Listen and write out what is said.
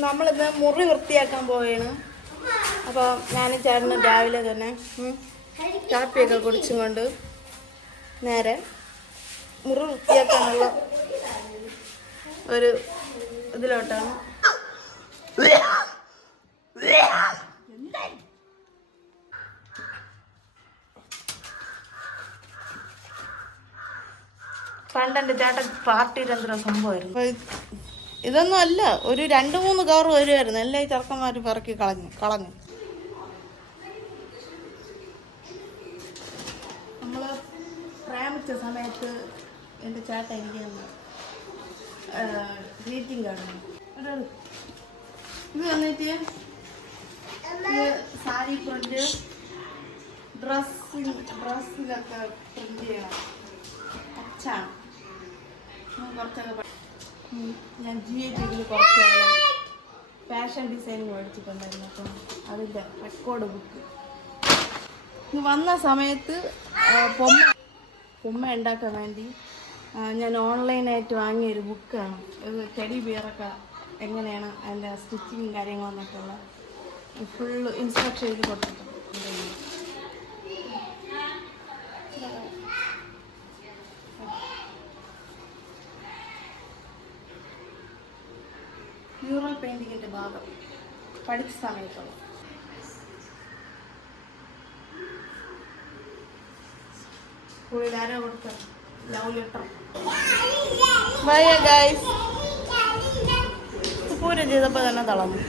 നമ്മളിന്ന് മുറി വൃത്തിയാക്കാൻ പോവുകയാണ്. അപ്പോൾ ഞാനും ചേട്ടനും രാവിലെ തന്നെ കാപ്പിയൊക്കെ കുടിച്ചും കൊണ്ട് നേരെ മുറി വൃത്തിയാക്കാനുള്ള ഒരു ഇതിലോട്ടാണ്. പണ്ടെൻ്റെ ചേട്ടൻ പാർട്ടിയിൽ എന്തൊരു സംഭവമായിരുന്നു. ഇതൊന്നും അല്ല, ഒരു 2-3 കാറ് വരുമായിരുന്നു. എല്ലാ ഈ ചെറുക്കന്മാർ പിറക്കി കളഞ്ഞു. നമ്മൾ പ്രേമിച്ച സമയത്ത് എൻ്റെ ചേട്ടൻ എനിക്ക് ഗ്രീറ്റിംഗ് കാർഡ് ഇത് വന്നിട്ട് സാരി പ്രിന്റ് ഡ്രസ്സിലൊക്കെ പ്രിന്റ് ചെയ്യണം. അച്ഛാണ് കുറച്ചൊക്കെ ഞാൻ GITയിൽ കുറച്ച് ഫാഷൻ ഡിസൈനിങ് പഠിച്ചിട്ടുണ്ടായിരുന്നു. അപ്പം അതിൻ്റെ റെക്കോർഡ് ബുക്ക് വന്ന സമയത്ത് പൊമ്മ ഉണ്ടാക്കാൻ വേണ്ടി ഞാൻ ഓൺലൈനായിട്ട് വാങ്ങിയൊരു ബുക്കാണ്. ഇത് ടെഡി ബിയറൊക്കെ എങ്ങനെയാണ് അതിൻ്റെ സ്റ്റിച്ചിങ് കാര്യങ്ങളെന്നൊക്കെ ഉള്ള ഫുള്ള് ഇൻസ്ട്രക്ഷൻ ചെയ്ത് കൊടുത്തിട്ടുണ്ട്. മ്യൂറൽ പെയിൻറ്റിങ്ങിൻ്റെ ഭാഗം പഠിച്ച സമയത്തുള്ള ആരോ കൊടുത്ത love letter. Bye guys. Pooram ചെയ്തപ്പോൾ തന്നെ തളർന്നു.